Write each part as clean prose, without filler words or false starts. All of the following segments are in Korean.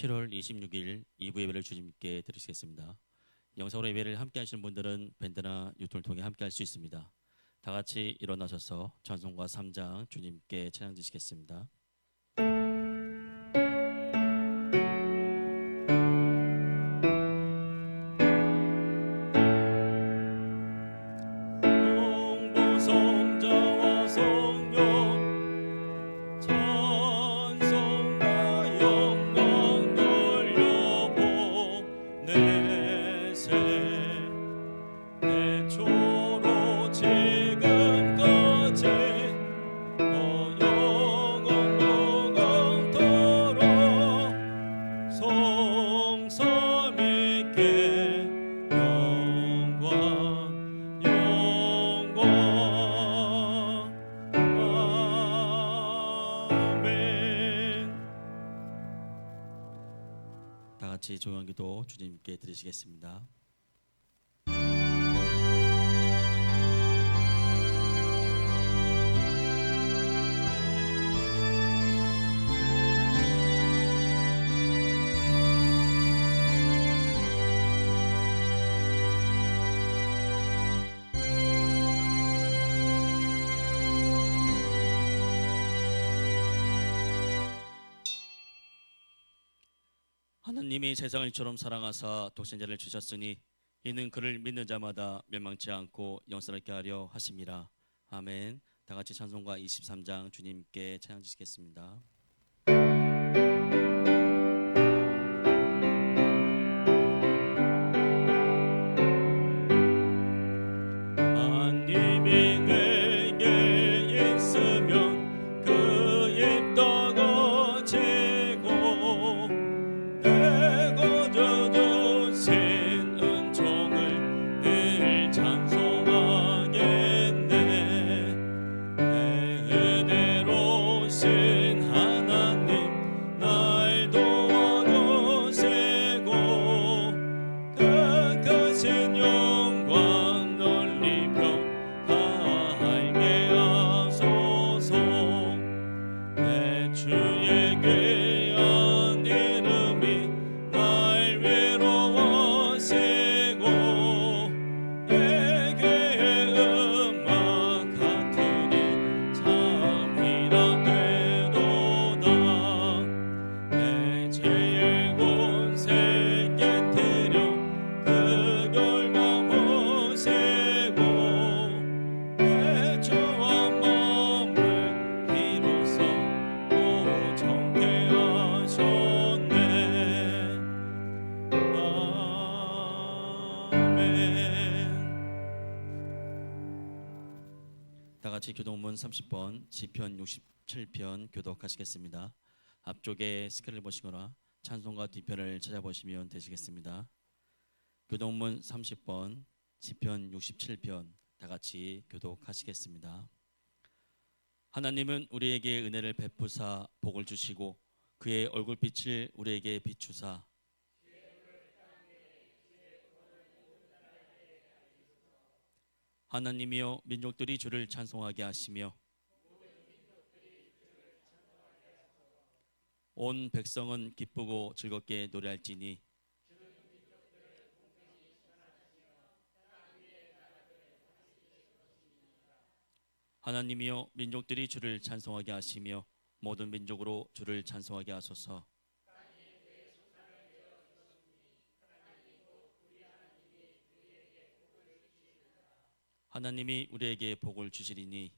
7월 26일 2부 예배를 주님께 드리겠습니다. 영상으로 예배를 함께 하시는 분들은 밴드나 유튜브를 통해 함께 할 수 있습니다. 다 같이 일어나셔서 찬송가 3장 주님께 찬양 드리겠습니다. 조용한 기도 주님께 드리시겠습니다. 하나님이 세상을 이처럼 사랑하사 독생자를 주셨으니 이는 그를 믿는 자마다 멸망치 않고 영생하게 하려 하심이라. 아멘. 다 같이 찬송가 23장 주님께 찬양 드리겠습니다. 같이 교독문 30번 시편 67편 교독하시겠습니다. 앞쪽에 스크린을 보시거나 찬송가 뒤편을 찾아보시면 되시겠습니다. 교독문 30번 시편 67편 다 같이 교독하시겠습니다. 하나님은 우리에게 은혜를 베푸사 복을 주시고 그의 얼굴빛을 우리에게 비추사 하나님이여 민족들이 주를 찬송하게 하시며 온 백성은 기쁘고 즐겁게 노래할지니 하나님이여 민족들이 주를 찬송하게 하시며 모든 민족으로 주를 찬송하게 하소서. 하나님이 우리에게 복을 주시리니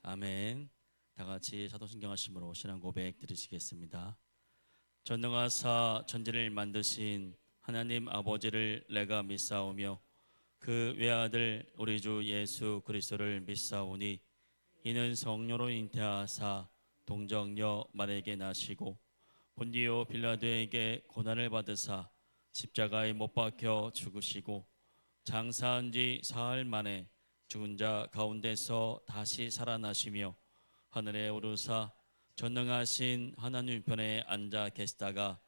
아멘. 다 같이 사도신경 하심으로 신앙 고백 드리시겠습니다. 전능하사 천지를 만드신 하나님 아버지를 내가 믿사오며 그 외아들 우리 주 예수 그리스도를 믿사오니 이는 성령으로 잉태하사 동정녀 마리아에게 나시고 본디오 빌라도에게 고난을 받으사 십자가에 못 박혀 죽으시고 장사한 지 사흘 만에 죽은 자 가운데서 다시 살아나시며 하늘에 오르사 전능하신 하나님 편에 앉아 계시다가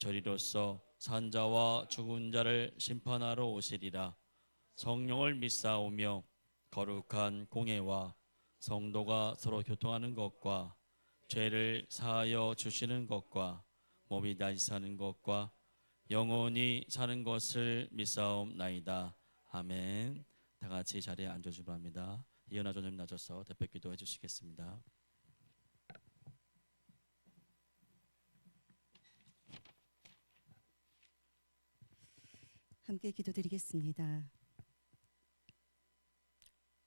저리로서 산 자와 죽은 자를 심판하러 오시리라. 성령을 믿사오며 거룩한 공회와 성도가 서로 교통하는 것과 죄를 사하여 주시는 것과 몸이 다시 사는 것과 영원히 사는 것을 믿사옵나이다. 아멘. 다 같이 자리에 앉아주기 바랍니다. 이은하 전님 나셔서 대표 기도해 주시겠습니다. 함께 기도드리겠습니다.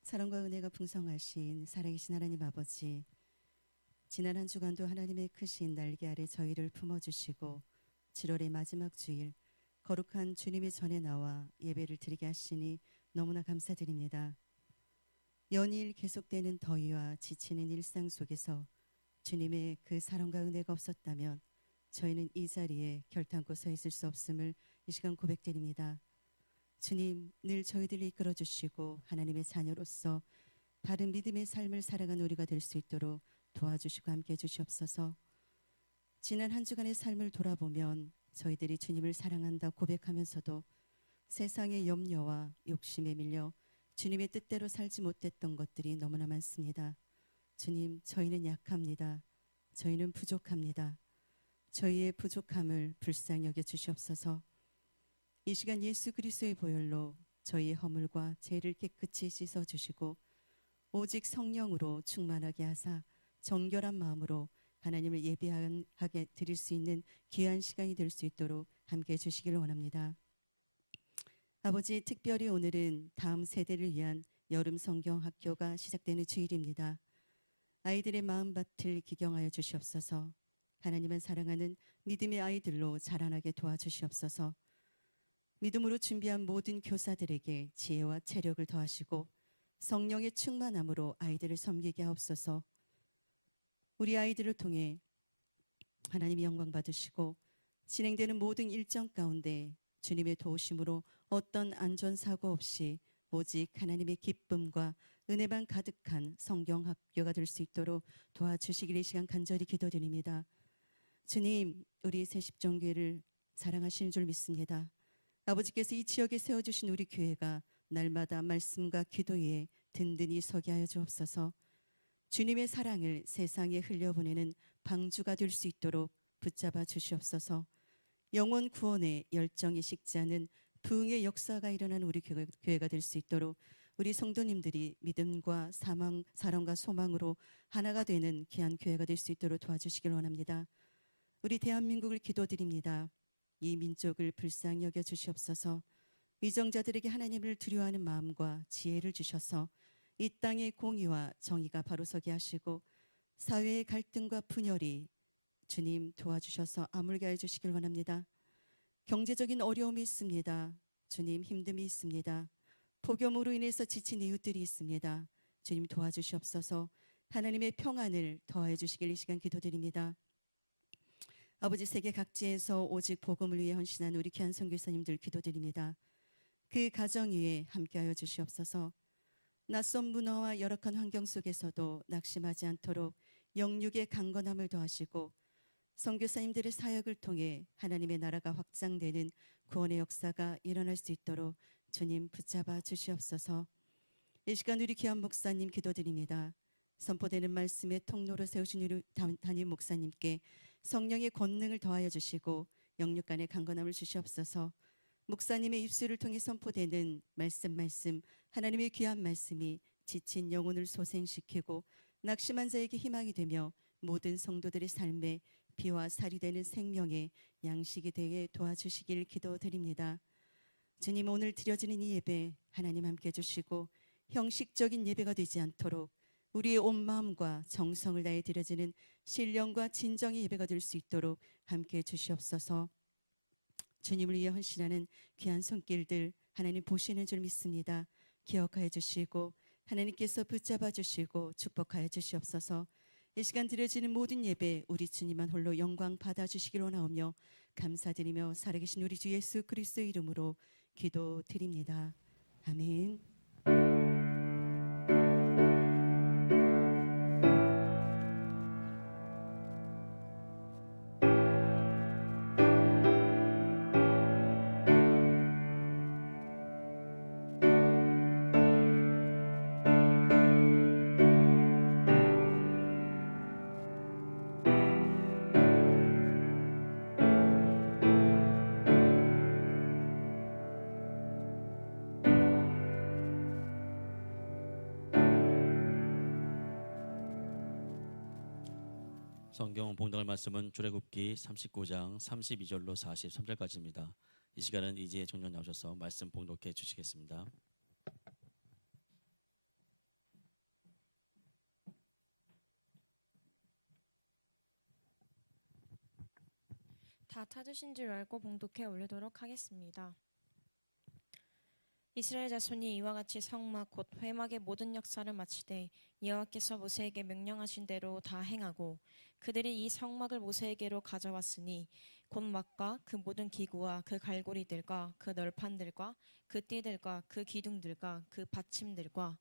사랑과 은혜가 풍성하신 살아계신 하나님 아버지, 지난 한 주간도 하나님의 크신 날개 아래 저희를 품어주시고 7월의 마지막 주일 거룩한 주님의 전에 나와 예배를 드리게 하시니 너무나 감사드립니다. 연일 계속되는 더위와 지치는 일상 속에서 주님의 그 사랑과 은혜가 없었다면 저희는 이 자리에 결단코 서 있을 수 없음을 이 시간 고백드립니다. 주님, 늘 저희들을 이끌어 주시고 하나님의 자녀로서 바른 믿음의 삶을 살아가는 우리가 될 수 있도록 도와주시고 함께해 주시옵소서. 지난 한 주간의 삶을 돌아보면 저희들이 주님을 사랑한다 고백하면서도 세상의 염려와 욕심에 밀려 주님의 뜻대로 살지 못했던 것들이 너무나 많습니다. 주님, 저희는 약합니다. 저희는 부족합니다. 저희의 부족함을 불쌍히 여겨 주시옵소서. 이 시간 예수 그리스도의 보혈로 저희의 허물과 죄를 깨끗이 씻어 주시고 오직 성령으로 충만하게 하사 정결한 마음으로 하나님을 예배하게 드릴 수 있는 귀한 시간이 될 수 있도록 함께해 주시기를 원합니다. 아버지, 특별히 오늘은 다음 세대를 위한 여름 성경 학교가 시작되는 주일입니다. 아이들의 마음밭을 기경하여 주시옵소서. 하나님은 사랑하는 믿음의 아이들로 자라나게 도와주시옵소서. 믿음으로 준비한 모든 교사들에게 지혜와 체력을 더하시고 성령의 충만함으로 아이들을 섬기게 하옵소서. 우리 아이들을 통해 하나님이 영광 받으시고 진행되는 모든 일정 가운데 주님의 도우심으로 어떤 안전사고 없이 오직 하나님의 기쁨과 은혜만 가득한 성경 학교가 될 수 있도록 도와주시기를 이 시간 간절히 기도드립니다. 주님, 우리 새십정교회를 사랑하시는 줄 믿습니다. 아버지께서 이 지역에 세워주신 우리 교회가 날마다 말씀과 기도 위에 든든히 서게 하여 주옵소서. 주님의 사랑을 세상에 흘려보내는 방주가 될 수 있도록 붙잡아 주시옵소서. 영혼 구원에 열정이 식지 않은 부흥의 역사가 일어나는 우리 교회가 될 수 있도록 우리 성도님들이 믿음과 사랑과 소망으로 하나가 되는 귀한 교회가 될 수 있도록 도와주시길 원합니다. 우리 대한민국을 기도드립니다. 이 민족을 불쌍히 여겨 주시옵소서. 위정자들에게 하나님을 두려워하는 마음과 지혜를 주셔서 이 땅의 공의와 정의가 바로 서게 하시고 사회의 갈등과 분열이 주님 도와주셔서 아물게 해주시길 원합니다. 경제적인 어려움이 있습니다. 주님, 힘듦이 있습니다. 폭염으로 인해서 지친 이웃들이 있습니다. 주님 도와주시옵소서. 하나님의 평안을 더해 주시길 이 시간 기도드립니다. 아버지, 세계 각지에서 오직 복음을 위해 헌신한 우리 귀한 선교사님들 기도드립니다. 그 가정 위에 함께하여 주시옵소서. 낯선 문화와 열악한 환경 속에서도 낙심하지 않도록 영육의 강건함을 더하시고 선교사님들의 사역을 통해 하나님의 나라가 확장되는 구원의 역사가 일어날 수 있도록 주님 붙잡아 주시옵소서. 이 시간 우리 귀한 목사님 기도드립니다. 선포되는 말씀의 통로로 세우신 우리 담임 목사님께 성령의 권능을 더하여 주시고 영육 간의 강건함을 주시옵소서. 목사님의 입술을 통해 선포되는 말씀 하나님의 귀한 말씀이 지친 영혼을 소생시키고 낙심한 자에게 희망이 되며 모든 성도들의 삶에 비와 살이 되는 생명의 양식이 되게 도와주시길 기도드립니다. 주님, 오늘 드려지는 이 예배 하나님 함께 해주시고 형식적인 예배가 되지 않도록 우리의 온 마음과 정성을 다해 드려지는 신령과 진정의 예배가 될 수 있도록 함께 해주시옵소서. 주님을 위해 헌신하는 귀한 손길들 하나님 보시는 줄 믿습니다. 기억하여 주시고 하나님께서 붙잡아 주시고 축복하여 주시옵소서. 이 시간 드려지는 모든 예배 우리 주님만 홀로 영광 받아주시길 원하오며 감사드리며 살아계신 우리 주 예수 그리스도의 이름으로 기도드립니다. 아멘. 성경 봉독할 말씀은 출애굽기 39장 32절로 43절까지입니다. 이 시간은 이지혜 청년 나오셔서 말씀 봉독해 주시겠습니다. 다 찾으신 줄 알고 봉독해 올리도록 하겠습니다. 이스라엘 자손이 이와 같이 성막 곧 회막의 모든 역사를 마치되 여호와께서 모세에게 명령하신 대로 다 행하고 그들이 이 성막을 모세에게로 가져왔으니 곧 막과 그 모든 기구와 그 갈고리들과 그 널판들과 그 띠들과 그 기둥들과 그 받침들과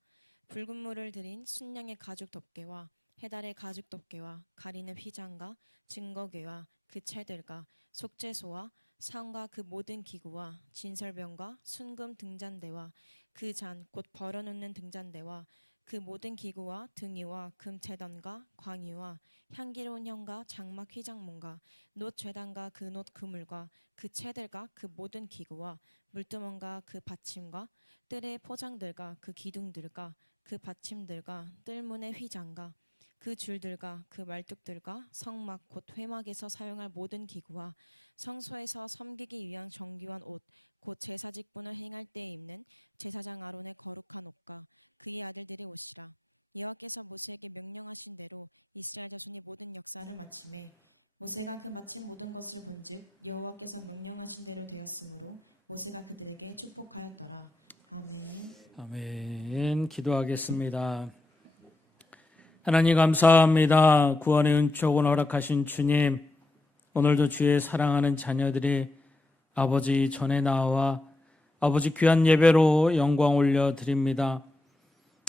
붉은 물을 들인 순양의 가죽 덮개와 해달의 가죽 덮개와 가리는 휘장과 증거궤와 그 채들과 속죄소와 상과 그 모든 기구와 진설병과 순금 등잔대와 그 잔 곧 벌어놓는 등잔대와 그 모든 기구와 등이와 금 제단과 광유와 향기로운 향과 장막 휘장문과 놋 제단과 그 놋 그물과 그 채들과 그 모든 기구와 물두멍과 그 받침과 뜰의 포장들과 그 기둥들과 그 받침들과 뜰문의 휘장과 그 줄들과 그 말뚝들과 성막 곧 회막에서 사용할 모든 기구와 성소에서 섬기기 위한 정교한 옷 곧 제사 직분을 행할 때에 입는 제사장 아론의 거룩한 옷과 그의 아들들의 옷이라. 여호와께서 모세에게 명령하신 대로 이스라엘 자손이 모든 역사를 마치매 모세가 그 마친 모든 것을 본즉 여호와께서 명령하신 대로 되었으므로 모세가 그들에게 축복하였더라. 아멘. 아멘. 기도하겠습니다. 하나님 감사합니다. 구원의 은총을 허락하신 주님, 오늘도 주의 사랑하는 자녀들이 아버지 전에 나와 아버지 귀한 예배로 영광 올려드립니다.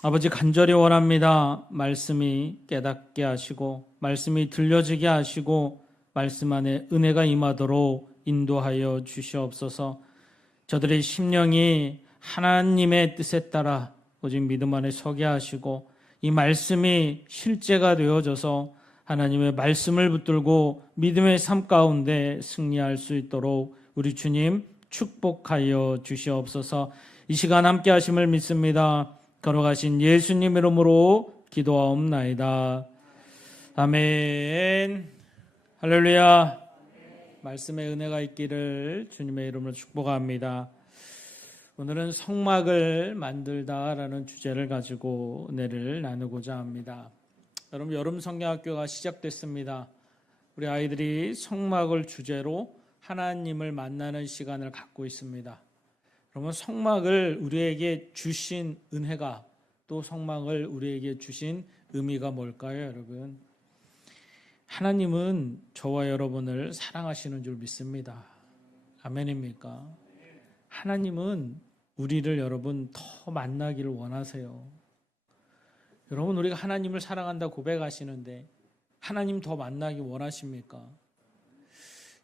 아버지 간절히 원합니다. 말씀이 깨닫게 하시고 말씀이 들려지게 하시고 말씀 안에 은혜가 임하도록 인도하여 주시옵소서. 저들의 심령이 하나님의 뜻에 따라 오직 믿음 안에 서게 하시고 이 말씀이 실제가 되어져서 하나님의 말씀을 붙들고 믿음의 삶 가운데 승리할 수 있도록 우리 주님 축복하여 주시옵소서. 이 시간 함께 하심을 믿습니다. 걸어가신 예수님 이름으로 기도하옵나이다. 아멘. 할렐루야. 말씀의 은혜가 있기를 주님의 이름으로 축복합니다. 오늘은 성막을 만들다라는 주제를 가지고 은혜를 나누고자 합니다. 여러분, 여름 성경학교가 시작됐습니다. 우리 아이들이 성막을 주제로 하나님을 만나는 시간을 갖고 있습니다. 그러면 성막을 우리에게 주신 은혜가 또 성막을 우리에게 주신 의미가 뭘까요, 여러분? 하나님은 저와 여러분을 사랑하시는 줄 믿습니다. 아멘입니까? 하나님은 우리를 여러분 더 만나기를 원하세요. 여러분, 우리가 하나님을 사랑한다 고백하시는데 하나님 더 만나기 원하십니까?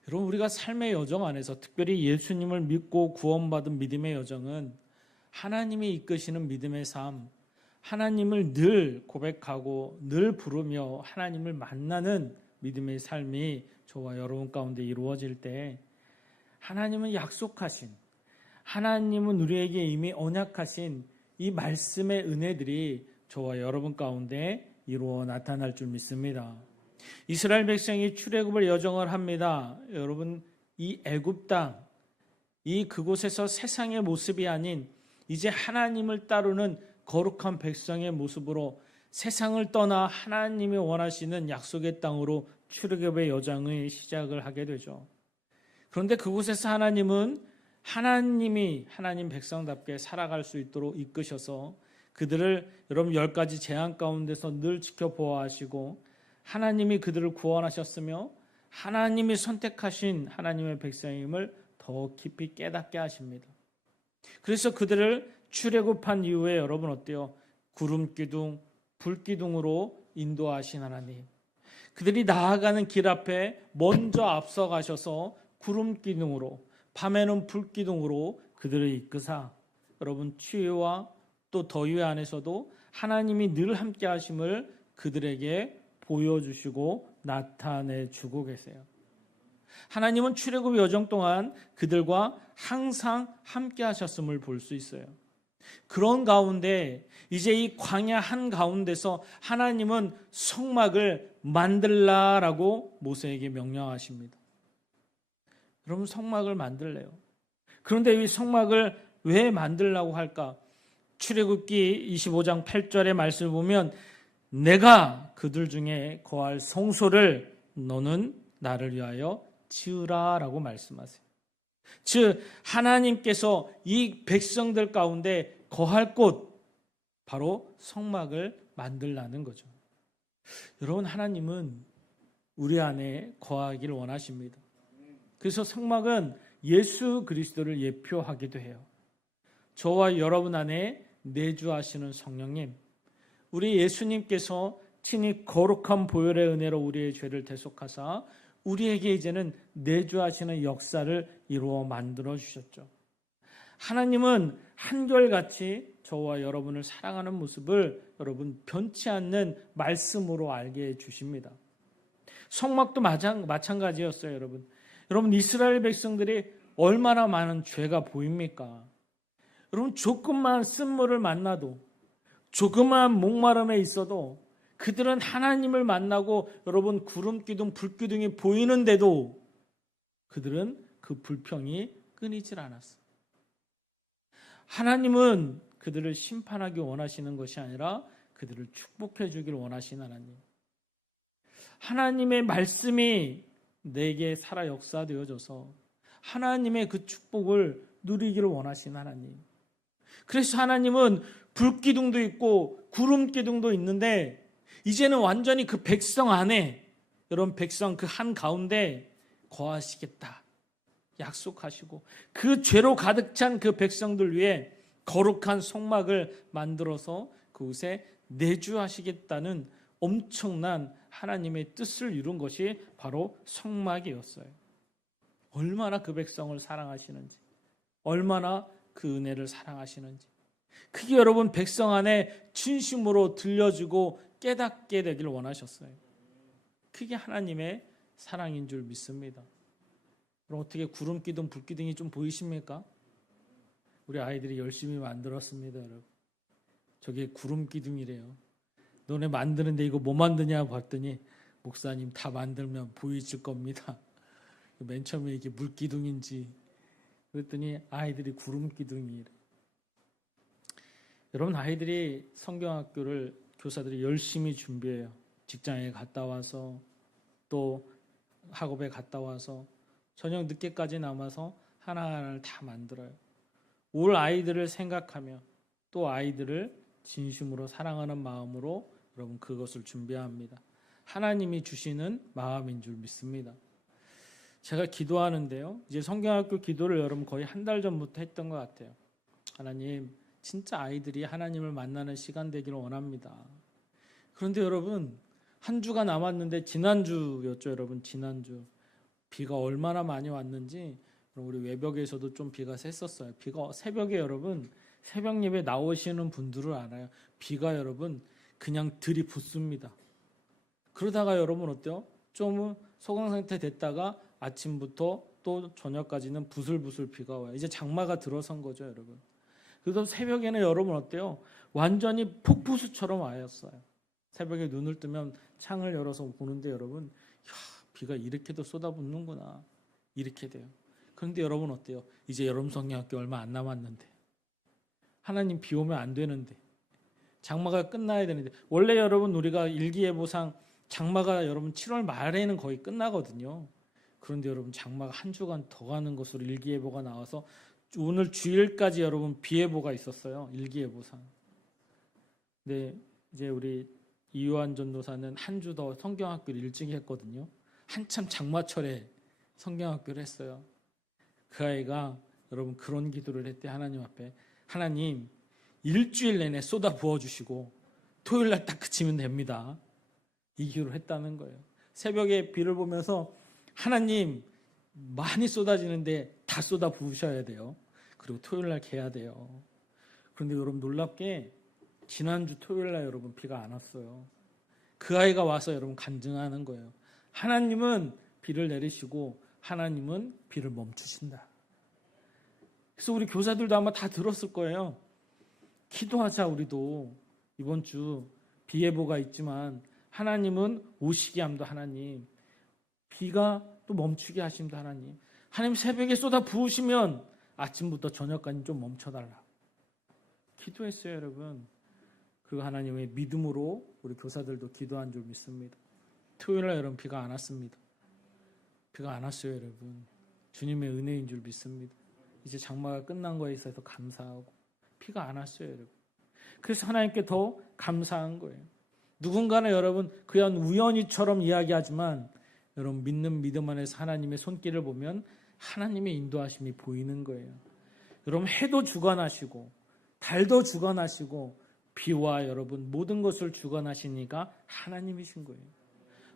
여러분, 우리가 삶의 여정 안에서 특별히 예수님을 믿고 구원받은 믿음의 여정은 하나님이 이끄시는 믿음의 삶, 하나님을 늘 고백하고 늘 부르며 하나님을 만나는 믿음의 삶이 저와 여러분 가운데 이루어질 때 하나님은 약속하신, 하나님은 우리에게 이미 언약하신 이 말씀의 은혜들이 저와 여러분 가운데 이루어 나타날 줄 믿습니다. 이스라엘 백성이 출애굽을 여정을 합니다. 여러분, 이 애굽 땅, 이 그곳에서 세상의 모습이 아닌 이제 하나님을 따르는 거룩한 백성의 모습으로 세상을 떠나 하나님이 원하시는 약속의 땅으로 출애굽의 여정의 시작을 하게 되죠. 그런데 그곳에서 하나님은 하나님이 하나님 백성답게 살아갈 수 있도록 이끄셔서 그들을 여러분 10가지 재앙 가운데서 늘 지켜보아 하시고 하나님이 그들을 구원하셨으며 하나님이 선택하신 하나님의 백성임을 더 깊이 깨닫게 하십니다. 그래서 그들을 출애굽한 이후에 여러분 어때요? 구름 기둥, 불 기둥으로 인도하신 하나님. 그들이 나아가는 길 앞에 먼저 앞서가셔서 구름 기둥으로, 밤에는 불 기둥으로 그들을 이끄사 여러분 추위와 또 더위 안에서도 하나님이 늘 함께 하심을 그들에게 보여주시고 나타내주고 계세요. 하나님은 출애굽 여정 동안 그들과 항상 함께 하셨음을 볼 수 있어요. 그런 가운데 이제 이 광야 한 가운데서 하나님은 성막을 만들라라고 모세에게 명령하십니다. 여러분, 성막을 만들래요. 그런데 이 성막을 왜 만들라고 할까? 출애굽기 25장 8절의 말씀을 보면 내가 그들 중에 거할 성소를 너는 나를 위하여 지으라라고 말씀하세요. 즉 하나님께서 이 백성들 가운데 거할 곳, 바로 성막을 만들라는 거죠. 여러분, 하나님은 우리 안에 거하기를 원하십니다. 그래서 성막은 예수 그리스도를 예표하기도 해요. 저와 여러분 안에 내주하시는 성령님, 우리 예수님께서 친히 거룩한 보혈의 은혜로 우리의 죄를 대속하사 우리에게 이제는 내주하시는 역사를 이루어 만들어 주셨죠. 하나님은 한결같이 저와 여러분을 사랑하는 모습을 여러분 변치 않는 말씀으로 알게 해 주십니다. 성막도 마찬가지였어요, 여러분. 여러분, 이스라엘 백성들이 얼마나 많은 죄가 보입니까? 여러분, 조금만 쓴물을 만나도, 조그마한 목마름에 있어도 그들은 하나님을 만나고 여러분 구름 기둥, 불 기둥이 보이는데도 그들은 그 불평이 끊이질 않았어요. 하나님은 그들을 심판하기 원하시는 것이 아니라 그들을 축복해 주길 원하시는 하나님. 하나님의 말씀이 내게 살아 역사되어져서 하나님의 그 축복을 누리기를 원하시는 하나님. 그래서 하나님은 불기둥도 있고 구름기둥도 있는데 이제는 완전히 그 백성 안에, 여러분 백성 그 한가운데 거하시겠다 약속하시고 그 죄로 가득 찬 그 백성들 위해 거룩한 성막을 만들어서 그곳에 내주하시겠다는 엄청난 하나님의 뜻을 이룬 것이 바로 성막이었어요. 얼마나 그 백성을 사랑하시는지, 얼마나 그 은혜를 사랑하시는지, 그게 여러분 백성 안에 진심으로 들려주고 깨닫게 되길 원하셨어요. 그게 하나님의 사랑인 줄 믿습니다. 그럼 어떻게 구름기둥, 불기둥이 좀 보이십니까? 우리 아이들이 열심히 만들었습니다, 여러분. 저게 구름기둥이래요. 너네 만드는데 이거 뭐 만드냐 봤더니 목사님 다 만들면 보이실 겁니다. 맨 처음에 이게 물기둥인지 그랬더니 아이들이 구름기둥이래. 여러분, 아이들이 성경학교를 교사들이 열심히 준비해요. 직장에 갔다 와서 또 학업에 갔다 와서 저녁 늦게까지 남아서 하나하나를 다 만들어요. 올 아이들을 생각하며 또 아이들을 진심으로 사랑하는 마음으로 여러분 그것을 준비합니다. 하나님이 주시는 마음인 줄 믿습니다. 제가 기도하는데요, 이제 성경학교 기도를 여러분 거의 한 달 전부터 했던 것 같아요. 하나님, 진짜 아이들이 하나님을 만나는 시간 되기를 원합니다. 그런데 여러분, 한 주가 남았는데 지난주였죠, 여러분. 지난주 비가 얼마나 많이 왔는지 우리 외벽에서도 좀 비가 샜었어요. 비가 새벽에 여러분 새벽 예배 나오시는 분들을 알아요. 비가 여러분 그냥 들이붓습니다. 그러다가 여러분 어때요? 좀 소강 상태 됐다가 아침부터 또 저녁까지는 부슬부슬 비가 와요. 이제 장마가 들어선 거죠, 여러분. 그래서 새벽에는 여러분 어때요? 완전히 폭포수처럼 와였어요. 새벽에 눈을 뜨면 창을 열어서 보는데 여러분, 야, 비가 이렇게도 쏟아붓는구나. 이렇게 돼요. 그런데 여러분 어때요? 이제 여름 성경학교 얼마 안 남았는데, 하나님 비 오면 안 되는데, 장마가 끝나야 되는데, 원래 여러분 우리가 일기예보상 장마가 여러분 7월 말에는 거의 끝나거든요. 그런데 여러분 장마가 한 주간 더 가는 것으로 일기예보가 나와서 오늘 주일까지 여러분 비예보가 있었어요. 일기예보상. 근데 이제 우리 이요한 전도사는 한 주 더 성경학교를 일찍 했거든요. 한참 장마철에 성경학교를 했어요. 그 아이가 여러분 그런 기도를 했대. 하나님 앞에, 하나님 일주일 내내 쏟아 부어주시고 토요일 날 딱 그치면 됩니다. 이 기도를 했다는 거예요. 새벽에 비를 보면서 하나님 많이 쏟아지는데 다 쏟아 부으셔야 돼요. 그리고 토요일 날 개야 돼요. 그런데 여러분 놀랍게 지난주 토요일 날 여러분 비가 안 왔어요. 그 아이가 와서 여러분 간증하는 거예요. 하나님은 비를 내리시고 하나님은 비를 멈추신다. 그래서 우리 교사들도 아마 다 들었을 거예요. 기도하자. 우리도 이번 주 비 예보가 있지만 하나님은 오시게 함도 하나님, 비가 또 멈추게 하심도 하나님, 하나님 새벽에 쏟아 부으시면 아침부터 저녁까지 좀 멈춰달라 기도했어요. 여러분, 그 하나님의 믿음으로 우리 교사들도 기도한 줄 믿습니다. 토요일날 여러분 비가 안 왔습니다. 비가 안 왔어요. 여러분, 주님의 은혜인 줄 믿습니다. 이제 장마가 끝난 거에 있어서 감사하고 비가 안 왔어요. 여러분, 그래서 하나님께 더 감사한 거예요. 누군가는 여러분 그냥 우연히처럼 이야기하지만 여러분 믿는 믿음 안에서 하나님의 손길을 보면 하나님의 인도하심이 보이는 거예요. 여러분 해도 주관하시고 달도 주관하시고 비와 여러분 모든 것을 주관하시니까 하나님이신 거예요.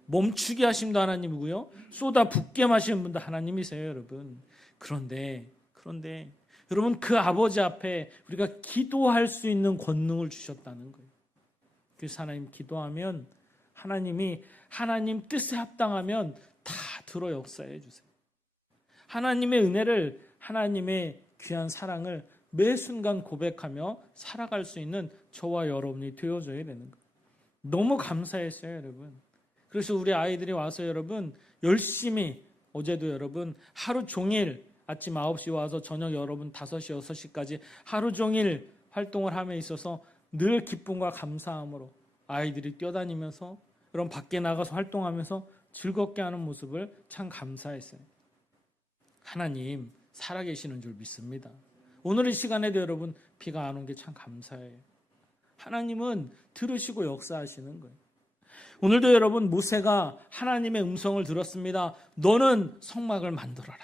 멈추게 하심도 하나님이고요, 쏟아 붓게 하시는 분도 하나님이세요. 여러분, 그런데 여러분 그 아버지 앞에 우리가 기도할 수 있는 권능을 주셨다는 거예요. 그래서 하나님 기도하면 하나님이 하나님 뜻에 합당하면 다 들어 역사해 주세요. 하나님의 은혜를, 하나님의 귀한 사랑을 매 순간 고백하며 살아갈 수 있는 저와 여러분이 되어줘야 되는 거예요. 너무 감사했어요. 여러분, 그래서 우리 아이들이 와서 여러분 열심히, 어제도 여러분 하루 종일 아침 9시 와서 저녁 여러분 5시, 6시까지 하루 종일 활동을 함에 있어서 늘 기쁨과 감사함으로 아이들이 뛰어다니면서 여러분 밖에 나가서 활동하면서 즐겁게 하는 모습을 참 감사했어요. 하나님 살아계시는 줄 믿습니다. 오늘 이 시간에도 여러분 비가 안 온 게 참 감사해요. 하나님은 들으시고 역사하시는 거예요. 오늘도 여러분 모세가 하나님의 음성을 들었습니다. 너는 성막을 만들어라.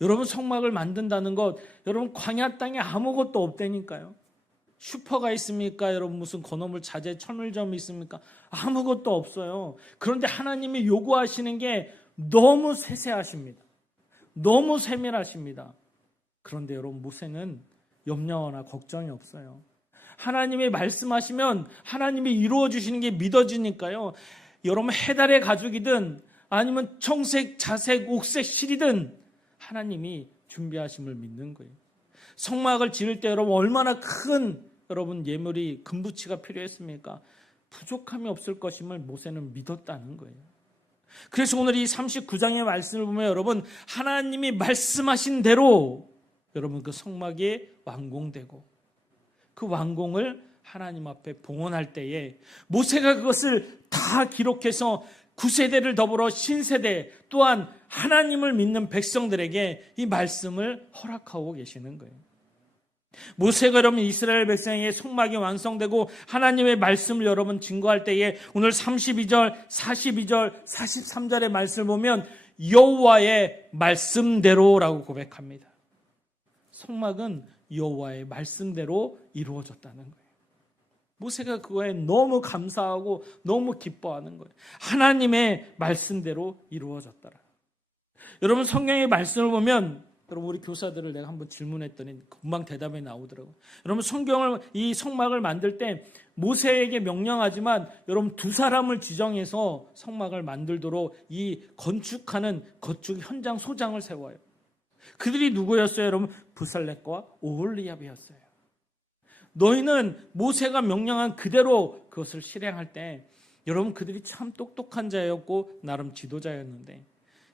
여러분 성막을 만든다는 것, 여러분 광야 땅에 아무것도 없다니까요. 슈퍼가 있습니까? 여러분 무슨 건어물 자재 철물점이 있습니까? 아무것도 없어요. 그런데 하나님이 요구하시는 게 너무 세세하십니다. 너무 세밀하십니다. 그런데 여러분 모세는 염려나 걱정이 없어요. 하나님이 말씀하시면 하나님이 이루어 주시는 게 믿어지니까요. 여러분 해달의 가죽이든 아니면 청색, 자색, 옥색 실이든 하나님이 준비하심을 믿는 거예요. 성막을 지을 때 여러분 얼마나 큰 여러분 예물이 금부치가 필요했습니까? 부족함이 없을 것임을 모세는 믿었다는 거예요. 그래서 오늘 이 39장의 말씀을 보면 여러분 하나님이 말씀하신 대로 여러분 그 성막이 완공되고 그 완공을 하나님 앞에 봉헌할 때에 모세가 그것을 다 기록해서 9세대를 더불어 신세대 또한 하나님을 믿는 백성들에게 이 말씀을 허락하고 계시는 거예요. 모세가 여러분 이스라엘 백성에게 성막이 완성되고 하나님의 말씀을 여러분 증거할 때에 오늘 32절, 42절, 43절의 말씀을 보면 여호와의 말씀대로라고 고백합니다. 성막은 여호와의 말씀대로 이루어졌다는 거예요. 모세가 그거에 너무 감사하고 너무 기뻐하는 거예요. 하나님의 말씀대로 이루어졌더라. 여러분 성경의 말씀을 보면 여러분 우리 교사들을 내가 한번 질문했더니 금방 대답이 나오더라고요. 여러분 성경을 이 성막을 만들 때 모세에게 명령하지만 여러분 두 사람을 지정해서 성막을 만들도록 이 건축하는 건축 현장 소장을 세워요. 그들이 누구였어요? 여러분 부살렙과 오홀리압이었어요. 너희는 모세가 명령한 그대로 그것을 실행할 때 여러분 그들이 참 똑똑한 자였고 나름 지도자였는데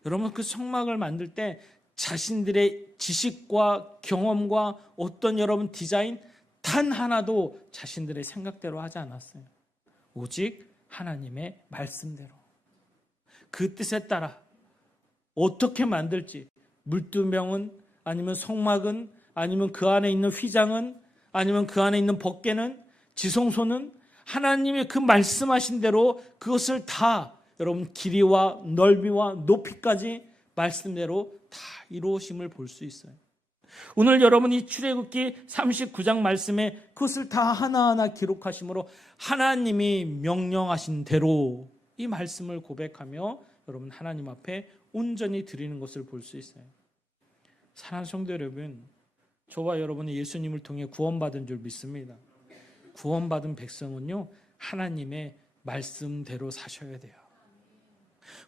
여러분 그 성막을 만들 때 자신들의 지식과 경험과 어떤 여러분 디자인 단 하나도 자신들의 생각대로 하지 않았어요. 오직 하나님의 말씀대로 그 뜻에 따라 어떻게 만들지, 물두명은 아니면 성막은 아니면 그 안에 있는 휘장은 아니면 그 안에 있는 벗개는 지성소는 하나님의 그 말씀하신 대로 그것을 다 여러분 길이와 넓이와 높이까지 말씀대로 다 이루어짐을 볼 수 있어요. 오늘 여러분이 출애굽기 39장 말씀에 그것을 다 하나하나 기록하심으로 하나님이 명령하신 대로 이 말씀을 고백하며 여러분 하나님 앞에 온전히 드리는 것을 볼 수 있어요. 사랑하는 성도 여러분, 저와 여러분이 예수님을 통해 구원받은 줄 믿습니다. 구원받은 백성은요 하나님의 말씀대로 사셔야 돼요.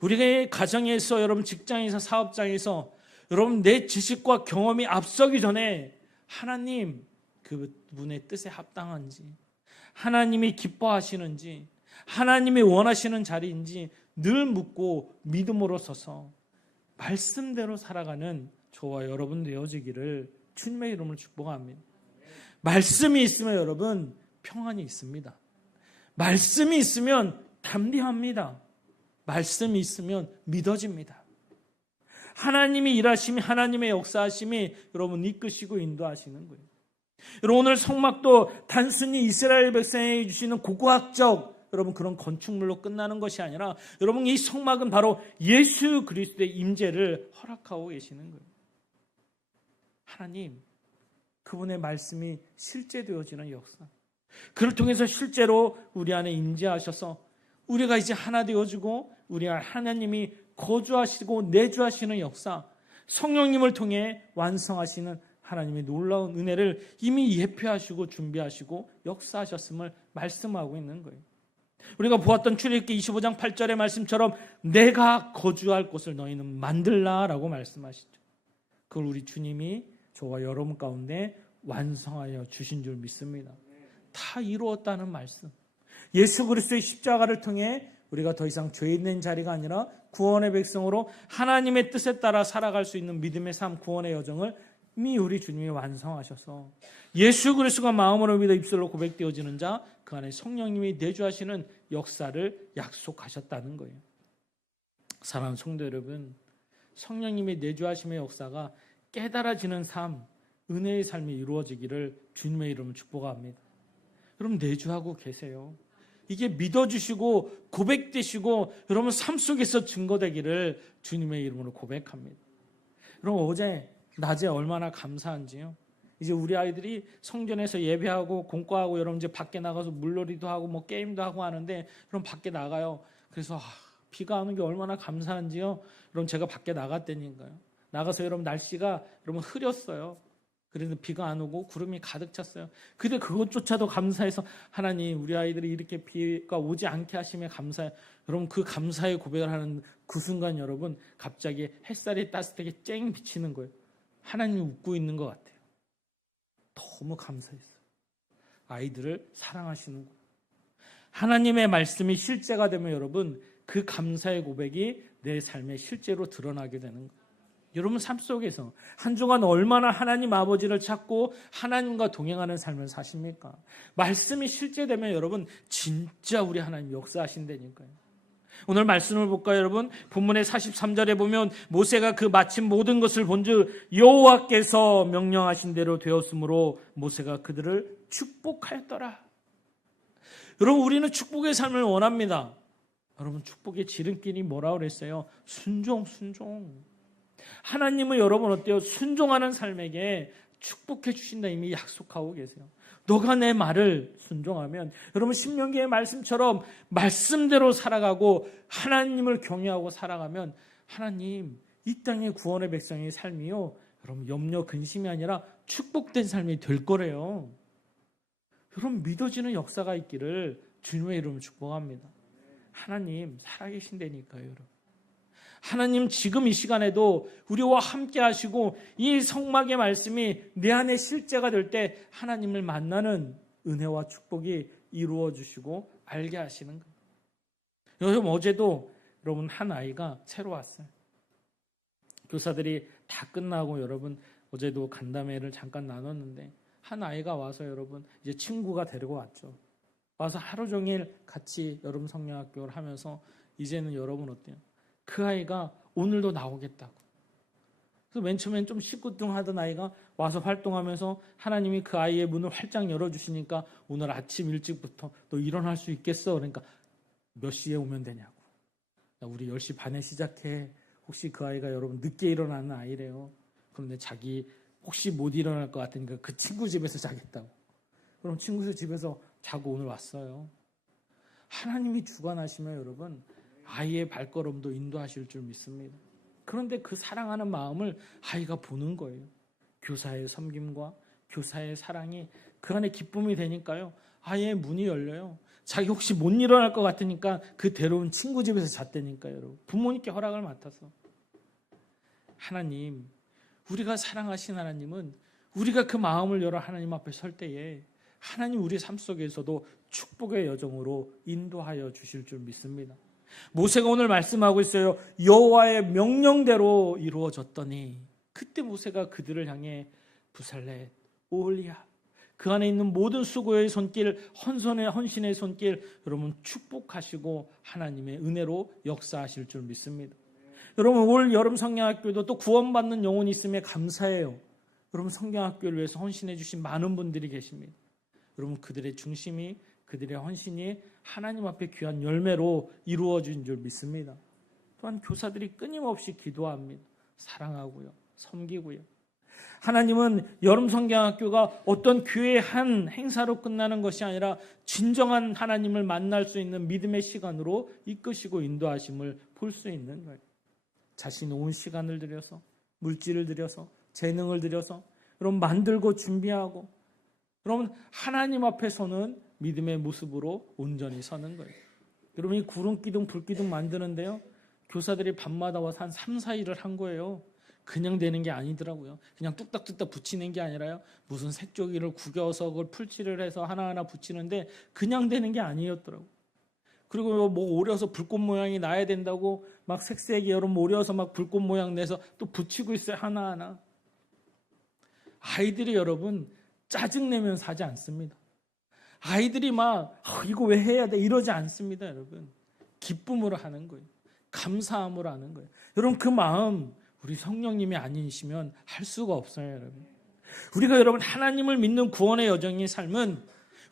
우리가 가정에서 여러분 직장에서 사업장에서 여러분 내 지식과 경험이 앞서기 전에 하나님 그분의 뜻에 합당한지, 하나님이 기뻐하시는지, 하나님이 원하시는 자리인지 늘 묻고 믿음으로 서서 말씀대로 살아가는 저와 여러분 되어지기를 주님의 이름으로 축복합니다. 말씀이 있으면 여러분 평안이 있습니다. 말씀이 있으면 담대합니다. 말씀이 있으면 믿어집니다. 하나님이 일하심이, 하나님의 역사하심이 여러분 이끄시고 인도하시는 거예요. 여러분 오늘 성막도 단순히 이스라엘 백성에게 주시는 고고학적 여러분 그런 건축물로 끝나는 것이 아니라 여러분 이 성막은 바로 예수 그리스도의 임재를 허락하고 계시는 거예요. 하나님, 그분의 말씀이 실제되어지는 역사, 그를 통해서 실제로 우리 안에 임재하셔서 우리가 이제 하나 되어지고 우리 안에 하나님이 거주하시고 내주하시는 역사, 성령님을 통해 완성하시는 하나님의 놀라운 은혜를 이미 예표하시고 준비하시고 역사하셨음을 말씀하고 있는 거예요. 우리가 보았던 출애굽기 25장 8절의 말씀처럼 내가 거주할 곳을 너희는 만들라라고 말씀하시죠. 그걸 우리 주님이 저와 여러분 가운데 완성하여 주신 줄 믿습니다. 다 이루었다는 말씀. 예수 그리스도의 십자가를 통해 우리가 더 이상 죄 있는 자리가 아니라 구원의 백성으로 하나님의 뜻에 따라 살아갈 수 있는 믿음의 삶, 구원의 여정을 이미 우리 주님이 완성하셔서 예수 그리스도가 마음으로 믿어 입술로 고백되어지는 자, 그 안에 성령님이 내주하시는 역사를 약속하셨다는 거예요. 사랑하는 성도 여러분, 성령님의 내주하심의 역사가 깨달아지는 삶, 은혜의 삶이 이루어지기를 주님의 이름으로 축복합니다. 여러분 내주하고 계세요. 이게 믿어주시고 고백되시고 여러분 삶 속에서 증거되기를 주님의 이름으로 고백합니다. 여러분 어제 낮에 얼마나 감사한지요. 이제 우리 아이들이 성전에서 예배하고 공과하고 여러분 이제 밖에 나가서 물놀이도 하고 뭐 게임도 하고 하는데 여러분 밖에 나가요. 그래서 비가 오는 게 얼마나 감사한지요. 여러분 제가 밖에 나갔다니까요. 나가서 여러분 날씨가 여러분 흐렸어요. 그래서 비가 안 오고 구름이 가득 찼어요. 근데 그것조차도 감사해서 하나님 우리 아이들이 이렇게 비가 오지 않게 하심에 감사해요. 여러분 그 감사의 고백을 하는 그 순간 여러분 갑자기 햇살이 따뜻하게 쨍 비치는 거예요. 하나님이 웃고 있는 것 같아요. 너무 감사했어요. 아이들을 사랑하시는 거. 하나님의 말씀이 실제가 되면 여러분 그 감사의 고백이 내 삶에 실제로 드러나게 되는 거예요. 여러분 삶 속에서 한 주간 얼마나 하나님 아버지를 찾고 하나님과 동행하는 삶을 사십니까? 말씀이 실제되면 여러분 진짜 우리 하나님 역사하신다니까요. 오늘 말씀을 볼까요 여러분? 본문의 43절에 보면 모세가 그 마침 모든 것을 본즉 여호와께서 명령하신 대로 되었으므로 모세가 그들을 축복하였더라. 여러분 우리는 축복의 삶을 원합니다. 여러분 축복의 지름길이 뭐라고 그랬어요? 순종. 하나님은 여러분 어때요? 순종하는 삶에게 축복해 주신다 이미 약속하고 계세요. 너가 내 말을 순종하면 여러분 신명기의 말씀처럼 말씀대로 살아가고 하나님을 경외하고 살아가면 하나님 이 땅의 구원의 백성의 삶이요 여러분 염려 근심이 아니라 축복된 삶이 될 거래요. 여러분 믿어지는 역사가 있기를 주님의 이름으로 축복합니다. 하나님 살아계신다니까요 여러분. 하나님 지금 이 시간에도 우리와 함께 하시고 이 성막의 말씀이 내 안에 실제가 될 때 하나님을 만나는 은혜와 축복이 이루어 주시고 알게 하시는 거예요. 여러분 어제도 여러분 한 아이가 새로 왔어요. 교사들이 다 끝나고 여러분 어제도 간담회를 잠깐 나눴는데 한 아이가 와서 여러분 이제 친구가 데리고 왔죠. 와서 하루 종일 같이 여러분 성령학교를 하면서 이제는 여러분 어때요? 그 아이가 오늘도 나오겠다고. 그래서 맨 처음엔 좀 시끄뚱하던 아이가 와서 활동하면서 하나님이 그 아이의 문을 활짝 열어주시니까 오늘 아침 일찍부터 너 일어날 수 있겠어? 그러니까 몇 시에 오면 되냐고. 야, 우리 10시 반에 시작해. 혹시 그 아이가 여러분 늦게 일어나는 아이래요. 그런데 자기 혹시 못 일어날 것 같으니까 그 친구 집에서 자겠다고. 그럼 친구 집에서 자고 오늘 왔어요. 하나님이 주관하시면 여러분 아이의 발걸음도 인도하실 줄 믿습니다. 그런데 그 사랑하는 마음을 아이가 보는 거예요. 교사의 섬김과 교사의 사랑이 그 안에 기쁨이 되니까요. 아이의 문이 열려요. 자기 혹시 못 일어날 것 같으니까 그 데려온 친구 집에서 잤다니까요. 여러분. 부모님께 허락을 맡아서. 하나님, 우리가 사랑하신 하나님은 우리가 그 마음을 열어 하나님 앞에 설 때에 하나님 우리 삶 속에서도 축복의 여정으로 인도하여 주실 줄 믿습니다. 모세가 오늘 말씀하고 있어요. 여호와의 명령대로 이루어졌더니, 그때 모세가 그들을 향해 부살렛, 오홀리압, 그 안에 있는 모든 수고의 손길, 헌신의 손길, 여러분 축복하시고 하나님의 은혜로 역사하실 줄 믿습니다. 여러분 올 여름 성경학교도 또 구원받는 영혼이 있음에 감사해요. 여러분 성경학교를 위해서 헌신해 주신 많은 분들이 계십니다. 여러분 그들의 중심이, 그들의 헌신이 하나님 앞에 귀한 열매로 이루어진 줄 믿습니다. 또한 교사들이 끊임없이 기도합니다. 사랑하고요, 섬기고요. 하나님은 여름 성경학교가 어떤 교회의 한 행사로 끝나는 것이 아니라 진정한 하나님을 만날 수 있는 믿음의 시간으로 이끄시고 인도하심을 볼 수 있는 거예요. 자신 온 시간을 들여서, 물질을 들여서, 재능을 들여서 여러분 만들고 준비하고, 여러분 하나님 앞에 서는 믿음의 모습으로 온전히 서는 거예요. 여러분 이 구름기둥, 불기둥 만드는데요, 교사들이 밤마다 와서 한 3, 4일을 한 거예요. 그냥 되는 게 아니더라고요. 그냥 뚝딱뚝딱 붙이는 게 아니라요, 무슨 색조기를 구겨서 그걸 풀칠을 해서 하나하나 붙이는데 그냥 되는 게 아니었더라고요. 그리고 뭐 오려서 불꽃 모양이 나야 된다고 막 색색이 여러분 오려서 막 불꽃 모양 내서 또 붙이고 있어요, 하나하나. 아이들이 여러분 짜증내면서 하지 않습니다. 아이들이 막 이거 왜 해야 돼 이러지 않습니다. 여러분 기쁨으로 하는 거예요. 감사함으로 하는 거예요. 여러분 그 마음 우리 성령님이 아니시면 할 수가 없어요. 여러분 우리가 여러분 하나님을 믿는 구원의 여정의 삶은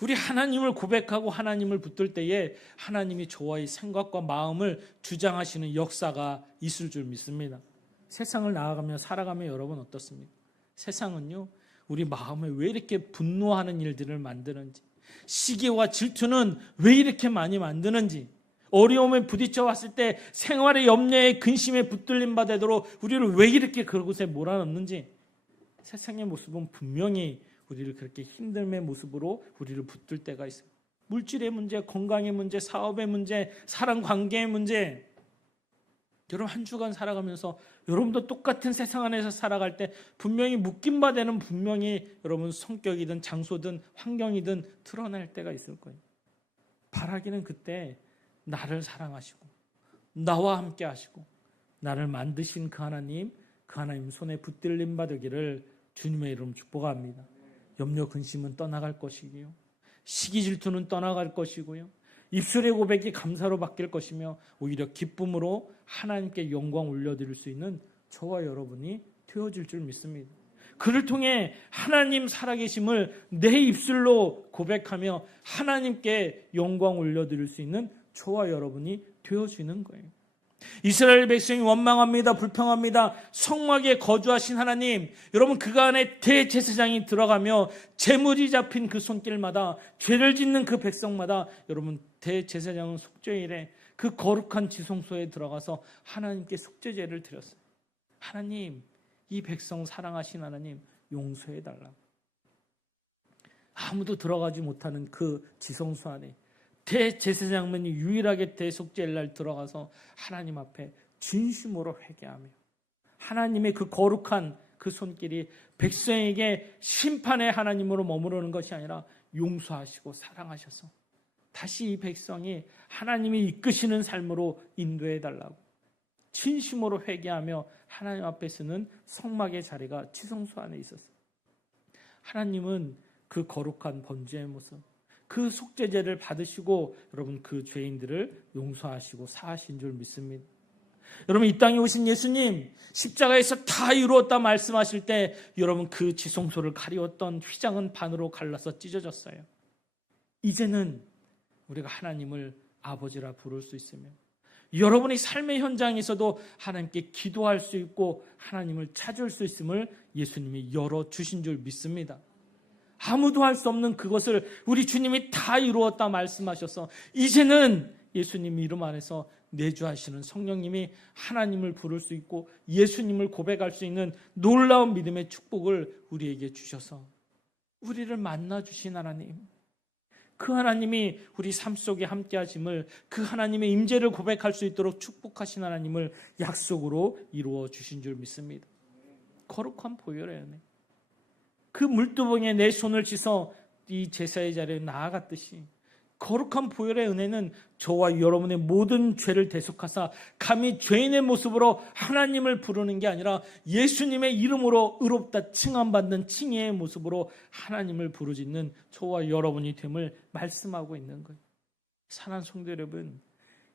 우리 하나님을 고백하고 하나님을 붙들 때에 하나님이 저와의 생각과 마음을 주장하시는 역사가 있을 줄 믿습니다. 세상을 나아가며 살아가며 여러분 어떻습니까? 세상은요 우리 마음에 왜 이렇게 분노하는 일들을 만드는지, 시기와 질투는 왜 이렇게 많이 만드는지, 어려움에 부딪혀 왔을 때 생활의 염려에 근심에 붙들림 받도록 우리를 왜 이렇게 그곳에 몰아넣는지, 세상의 모습은 분명히 우리를 그렇게 힘듦의 모습으로 우리를 붙들 때가 있습니다. 물질의 문제, 건강의 문제, 사업의 문제, 사랑 관계의 문제. 여러분 한 주간 살아가면서 여러분도 똑같은 세상 안에서 살아갈 때 분명히 묶인 바 되는 분명히 여러분 성격이든 장소든 환경이든 드러날 때가 있을 거예요. 바라기는 그때 나를 사랑하시고 나와 함께 하시고 나를 만드신 그 하나님 손에 붙들림 받으기를 주님의 이름 축복합니다. 염려 근심은 떠나갈 것이고요, 시기 질투는 떠나갈 것이고요, 입술의 고백이 감사로 바뀔 것이며 오히려 기쁨으로 하나님께 영광 올려드릴 수 있는 저와 여러분이 되어질 줄 믿습니다. 그를 통해 하나님 살아계심을 내 입술로 고백하며 하나님께 영광 올려드릴 수 있는 저와 여러분이 되어지는 거예요. 이스라엘 백성이 원망합니다. 불평합니다. 성막에 거주하신 하나님, 여러분 그 안에 대제사장이 들어가며 제물이 잡힌 그 손길마다, 죄를 짓는 그 백성마다 여러분 대제사장은 속죄일에 그 거룩한 지성소에 들어가서 하나님께 속죄제를 드렸어요. 하나님, 이 백성 사랑하신 하나님 용서해달라. 아무도 들어가지 못하는 그 지성소 안에 대제사장만이 유일하게 대속죄일 날 들어가서 하나님 앞에 진심으로 회개하며 하나님의 그 거룩한 그 손길이 백성에게 심판의 하나님으로 머무르는 것이 아니라 용서하시고 사랑하셔서 다시 이 백성이 하나님이 이끄시는 삶으로 인도해 달라고 진심으로 회개하며 하나님 앞에 서는 성막의 자리가 지성소 안에 있었어요. 하나님은 그 거룩한 번제의 모습, 그 속죄제를 받으시고 여러분 그 죄인들을 용서하시고 사하신 줄 믿습니다. 여러분 이 땅에 오신 예수님 십자가에서 다 이루었다 말씀하실 때 여러분 그 지성소를 가리웠던 휘장은 반으로 갈라서 찢어졌어요. 이제는 우리가 하나님을 아버지라 부를 수 있으며 여러분의 삶의 현장에서도 하나님께 기도할 수 있고 하나님을 찾을 수 있음을 예수님이 열어주신 줄 믿습니다. 아무도 할 수 없는 그것을 우리 주님이 다 이루었다 말씀하셔서 이제는 예수님 이름 안에서 내주하시는 성령님이 하나님을 부를 수 있고 예수님을 고백할 수 있는 놀라운 믿음의 축복을 우리에게 주셔서 우리를 만나주신 하나님, 그 하나님이 우리 삶 속에 함께 하심을, 그 하나님의 임재를 고백할 수 있도록 축복하신 하나님을 약속으로 이루어 주신 줄 믿습니다. 거룩한 보혈의 은혜, 그 물두멍에 내 손을 씻어 이 제사의 자리에 나아갔듯이 거룩한 보혈의 은혜는 저와 여러분의 모든 죄를 대속하사 감히 죄인의 모습으로 하나님을 부르는 게 아니라 예수님의 이름으로 의롭다 칭함받는 칭의의 모습으로 하나님을 부르짖는 저와 여러분이 됨을 말씀하고 있는 거예요. 사랑하는 성도 여러분,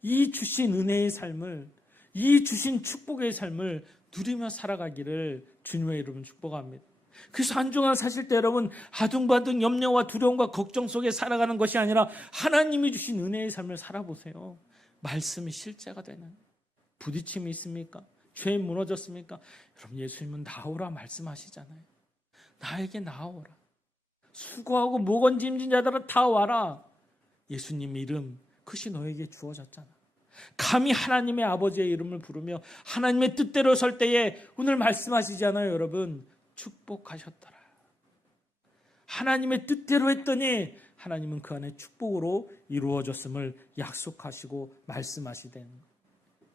이 주신 은혜의 삶을, 이 주신 축복의 삶을 누리며 살아가기를 주님의 이름으로 축복합니다. 그래서 한 주간 사실 때 여러분 아둥바둥 염려와 두려움과 걱정 속에 살아가는 것이 아니라 하나님이 주신 은혜의 삶을 살아보세요. 말씀이 실제가 되는, 부딪힘이 있습니까? 죄에 무너졌습니까? 여러분 예수님은 나오라 말씀하시잖아요. 나에게 나오라. 수고하고 무거운 짐진 자들아 다 와라. 예수님 이름 그것이 너에게 주어졌잖아. 감히 하나님의 아버지의 이름을 부르며 하나님의 뜻대로 설 때에 오늘 말씀하시잖아요. 여러분 축복하셨더라. 하나님의 뜻대로 했더니 하나님은 그 안에 축복으로 이루어졌음을 약속하시고 말씀하시된,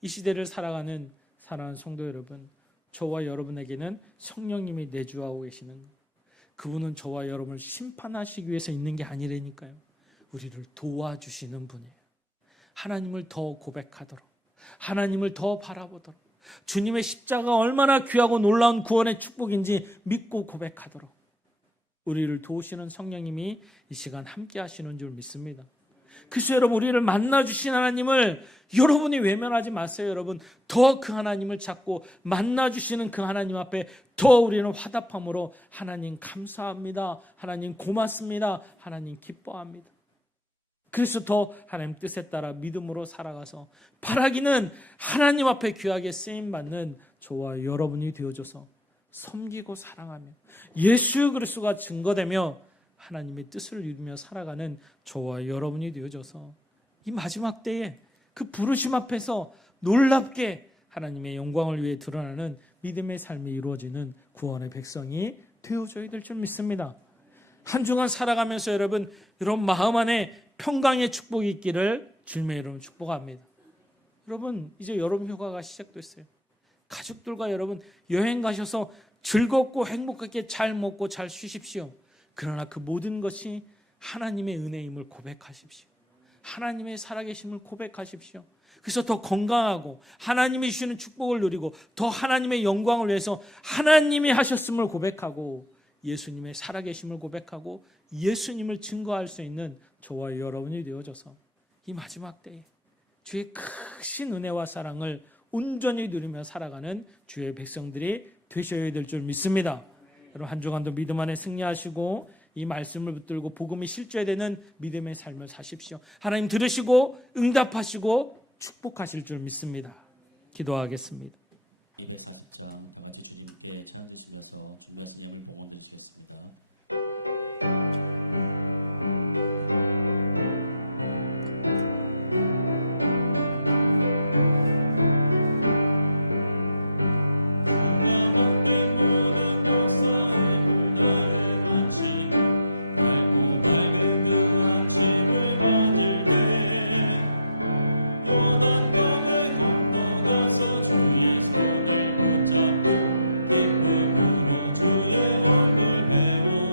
이 시대를 살아가는 사랑하는 성도 여러분, 저와 여러분에게는 성령님이 내주하고 계시는, 그분은 저와 여러분을 심판하시기 위해서 있는 게 아니라니까요. 우리를 도와주시는 분이에요. 하나님을 더 고백하도록, 하나님을 더 바라보도록, 주님의 십자가가 얼마나 귀하고 놀라운 구원의 축복인지 믿고 고백하도록 우리를 도우시는 성령님이 이 시간 함께 하시는 줄 믿습니다. 그래서 여러분 우리를 만나주신 하나님을 여러분이 외면하지 마세요. 여러분 더 그 하나님을 찾고 만나주시는 그 하나님 앞에 더 우리는 화답함으로 하나님 감사합니다, 하나님 고맙습니다, 하나님 기뻐합니다. 그래서 더 하나님 뜻에 따라 믿음으로 살아가서 바라기는 하나님 앞에 귀하게 쓰임받는 저와 여러분이 되어줘서 섬기고 사랑하며 예수 그리스도가 증거되며 하나님의 뜻을 이루며 살아가는 저와 여러분이 되어줘서 이 마지막 때에 그 부르심 앞에서 놀랍게 하나님의 영광을 위해 드러나는 믿음의 삶이 이루어지는 구원의 백성이 되어줘야 될 줄 믿습니다. 한 주간 살아가면서 여러분 마음 안에 평강의 축복이 있기를 주님의 이름으로 축복합니다. 여러분 이제 여름 휴가가 시작됐어요. 가족들과 여러분 여행 가셔서 즐겁고 행복하게 잘 먹고 잘 쉬십시오. 그러나 그 모든 것이 하나님의 은혜임을 고백하십시오. 하나님의 살아계심을 고백하십시오. 그래서 더 건강하고 하나님이 주시는 축복을 누리고 더 하나님의 영광을 위해서 하나님이 하셨음을 고백하고 예수님의 살아계심을 고백하고 예수님을 증거할 수 있는 저와 여러분이 되어져서 이 마지막 때에 주의 크신 은혜와 사랑을 온전히 누리며 살아가는 주의 백성들이 되셔야 될 줄 믿습니다. 여러분 한 주간도 믿음 안에 승리하시고 이 말씀을 붙들고 복음이 실제되는 믿음의 삶을 사십시오. 하나님 들으시고 응답하시고 축복하실 줄 믿습니다. 기도하겠습니다. 240장 다 같이 주님께 찬양 드시면서 준비하신 예물 봉헌 드리시겠습니다. 기쁨으로 주의 얼굴 배워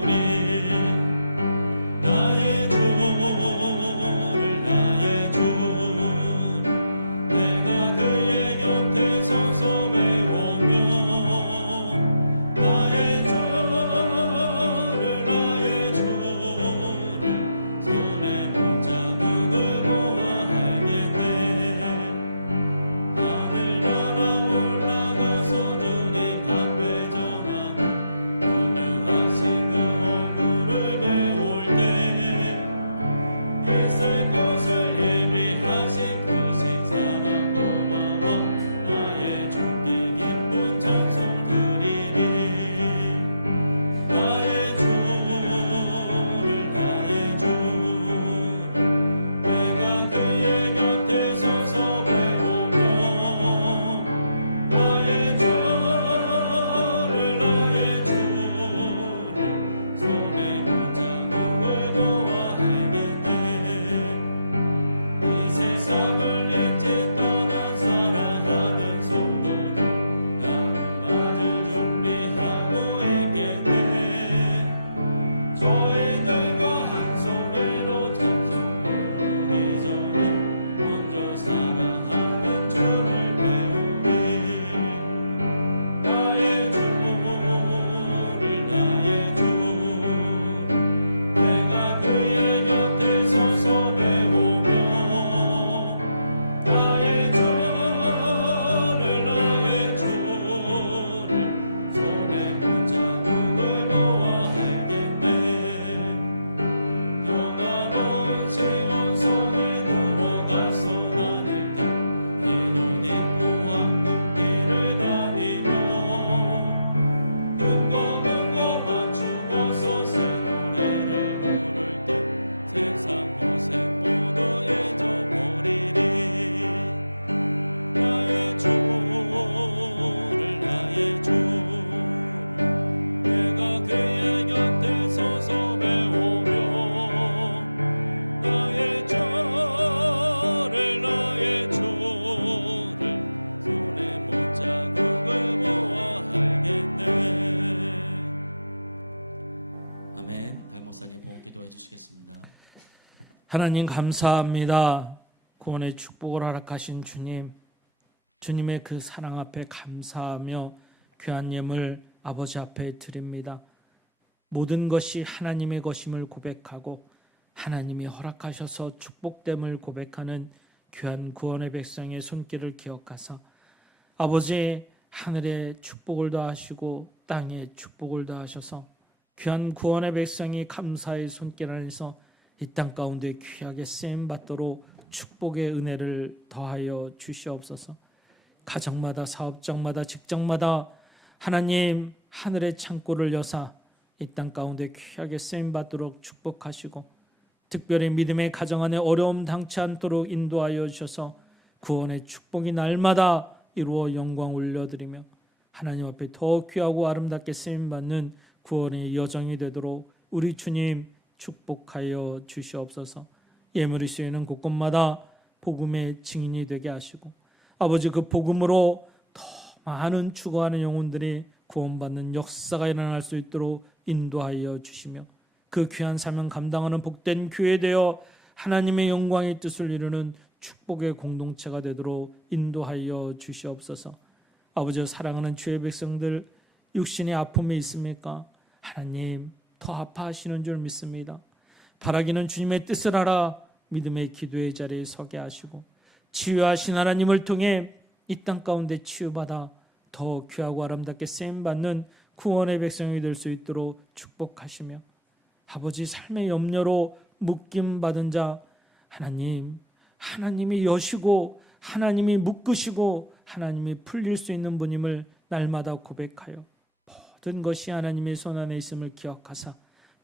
하나님 감사합니다. 구원의 축복을 허락하신 주님, 주님의 그 사랑 앞에 감사하며 귀한 예물 아버지 앞에 드립니다. 모든 것이 하나님의 것임을 고백하고 하나님이 허락하셔서 축복됨을 고백하는 귀한 구원의 백성의 손길을 기억하사 아버지 하늘에 축복을 더하시고 땅에 축복을 더하셔서 귀한 구원의 백성이 감사의 손길 안에서 이 땅 가운데 귀하게 쓰임 받도록 축복의 은혜를 더하여 주시옵소서. 가정마다 사업장마다 직장마다 하나님 하늘의 창고를 여사 이 땅 가운데 귀하게 쓰임 받도록 축복하시고 특별히 믿음의 가정 안에 어려움 당치 않도록 인도하여 주셔서 구원의 축복이 날마다 이루어 영광 올려드리며 하나님 앞에 더 귀하고 아름답게 쓰임 받는 구원의 여정이 되도록 우리 주님 축복하여 주시옵소서. 예물이 쓰이는 곳곳마다 복음의 증인이 되게 하시고 아버지 그 복음으로 더 많은 죽어가는 영혼들이 구원받는 역사가 일어날 수 있도록 인도하여 주시며 그 귀한 사명 감당하는 복된 교회 되어 하나님의 영광의 뜻을 이루는 축복의 공동체가 되도록 인도하여 주시옵소서. 아버지 사랑하는 주의 백성들 육신의 아픔이 있습니까? 하나님 더 아파하시는 줄 믿습니다. 바라기는 주님의 뜻을 알아 믿음의 기도의 자리에 서게 하시고 치유하신 하나님을 통해 이 땅 가운데 치유받아 더 귀하고 아름답게 쓰임받는 구원의 백성이 될 수 있도록 축복하시며 아버지 삶의 염려로 묶임받은 자 하나님이 여시고 하나님이 묶으시고 하나님이 풀릴 수 있는 분임을 날마다 고백하여 모든 것이 하나님의 손 안에 있음을 기억하사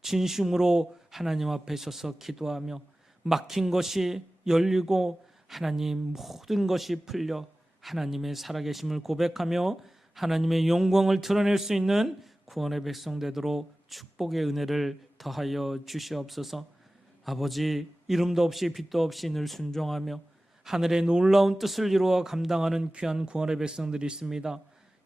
진심으로 하나님 앞에 서서 기도하며 막힌 것이 열리고 하나님 모든 것이 풀려 하나님의 살아계심을 고백하며 하나님의 영광을 드러낼 수 있는 구원의 백성 되도록 축복의 은혜를 더하여 주시옵소서. 아버지 이름도 없이 빛도 없이 늘 순종하며 하늘의 놀라운 뜻을 이루어 감당하는 귀한 구원의 백성들이 있습니다.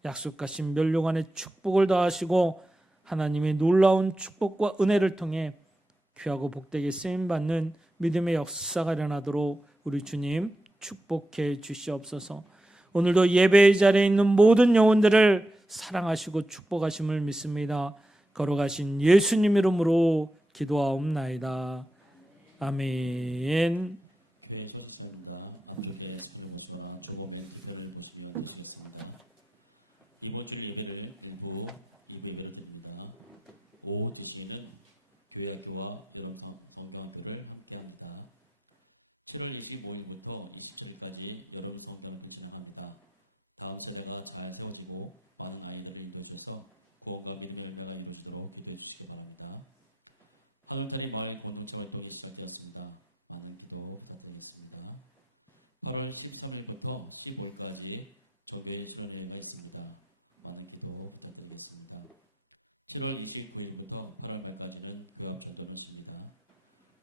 약속하신 멸류관의 축복을 더하시고 하나님의 놀라운 축복과 은혜를 통해 귀하고 복되게 쓰임받는 믿음의 역사가 일어나도록 우리 주님 축복해 주시옵소서. 오늘도 예배의 자리에 있는 모든 영혼들을 사랑하시고 축복하심을 믿습니다. 걸어가신 예수님 이름으로 기도하옵나이다. 아멘. 교회 소식자입니다. 앞쪽에 스크린을 보시거나 주보 맨 뒤편을 보시면 되시겠습니다. 이번 주일 예배를 1부, 2부 예배로 드립니다. 오후 2시에는 교회학교와 여름 성경학교를 함께합니다. 7월 25일부터 27일까지 여름 성경학교를 진행합니다. 다음 세대가 잘 세워지고 많은 아이들을 인도해 주셔서 구원과 믿음의 열매가 이루어지도록 기도해 주시기 바랍니다. 하늘타리 마을 공동체 활동이 시작되었습니다. 많은 기도 부탁드리겠습니다. 8월 13일부터 15일까지 전교인 수련회가 있습니다. 많은 기도 부탁드리겠습니다. 7월 29일부터 8월 말까지는 교회 앞 전도는 쉽니다.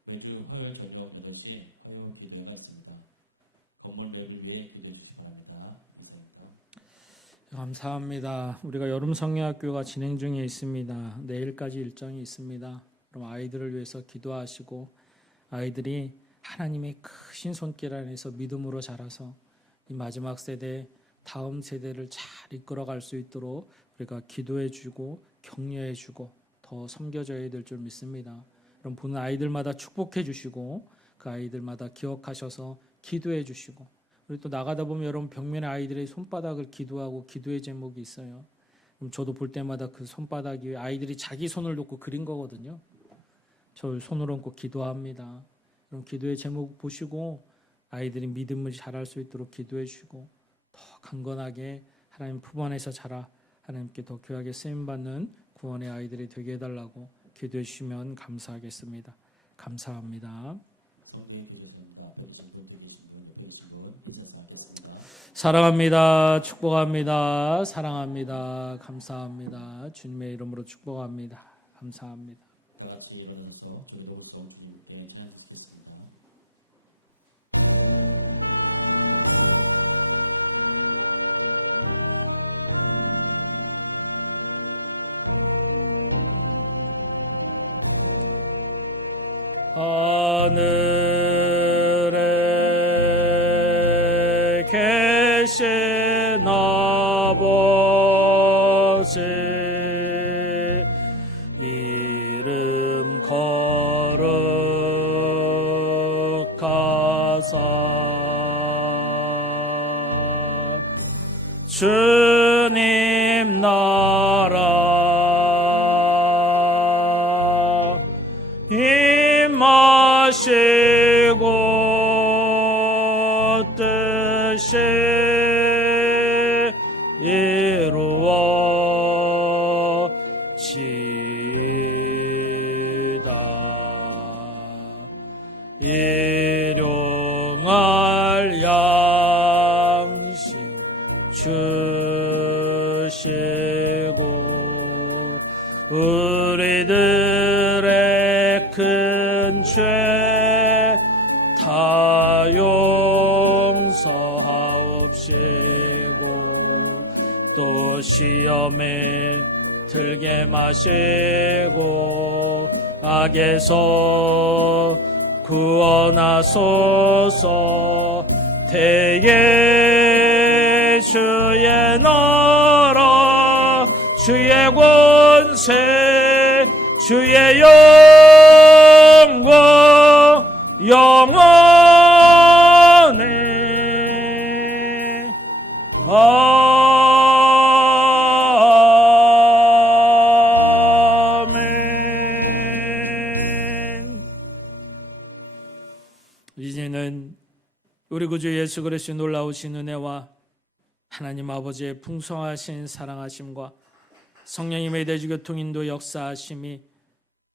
매주 화요일 저녁 8시에 화요 기도회가 있습니다. 건물 맵을 위해 기도해 주시기 바랍니다. 이상입니다. 감사합니다. 우리가 여름 성경학교가 진행 중에 있습니다. 내일까지 일정이 있습니다. 그럼 아이들을 위해서 기도하시고 아이들이 하나님의 크신 손길 안에서 믿음으로 자라서 이 마지막 세대, 다음 세대를 잘 이끌어갈 수 있도록 우리가 기도해주고 격려해주고 더 섬겨줘야 될 줄 믿습니다. 그럼 보는 아이들마다 축복해 주시고 그 아이들마다 기억하셔서 기도해 주시고 우리 또 나가다 보면 여러분 벽면에 아이들의 손바닥을 기도하고 기도의 제목이 있어요. 그럼 저도 볼 때마다 그 손바닥이 아이들이 자기 손을 놓고 그린 거거든요. 저 손을 얹고 기도합니다. 그럼 기도의 제목 보시고 아이들이 믿음을 자랄 수 있도록 기도해 주시고 더 강건하게 하나님 품 안에서 자라 하나님께 더 귀하게 쓰임받는 구원의 아이들이 되게 해달라고 기도해 주시면 감사하겠습니다. 감사합니다. 성도의 교제입니다. 앞에 계신 분, 뒤에 계신 분, 옆에 계신 분 인사하겠습니다. 사랑합니다. 축복합니다. 사랑합니다. 감사합니다. 주님의 이름으로 축복합니다. 감사합니다. 다 같이 일어나셔서 조기도 후송 주님께 찬양 드리겠습니다. 하늘에 계신 아버지 이름 거룩하사 주님 나라 임하시고 뜻이 이루어지이다. 일용할 양식 주시고 우리들의 큰 죄 다 용서하옵시고 또 시험에 들게 마시고 악에서 구원하소서. 대개 주의 나라 주의 권세 주의 영광 영원히 아멘. 이제는 우리 구주 예수 그리스도의 놀라우신 은혜와 하나님 아버지의 풍성하신 사랑하심과 성령님의 대주교통 인도 역사하심이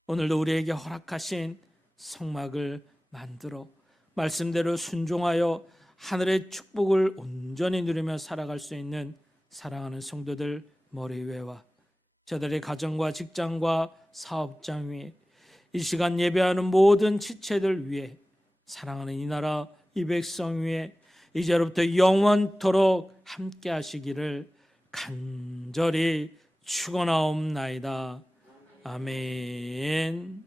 오늘도 우리에게 허락하신 성막을 만들어 말씀대로 순종하여 하늘의 축복을 온전히 누리며 살아갈 수 있는 사랑하는 성도들 머리 위에와 저들의 가정과 직장과 사업장 위에 이 시간 예배하는 모든 지체들 위에 사랑하는 이 나라 이 백성 위에 이제로부터 영원토록 함께 하시기를 간절히 축원하옵나이다. 아멘.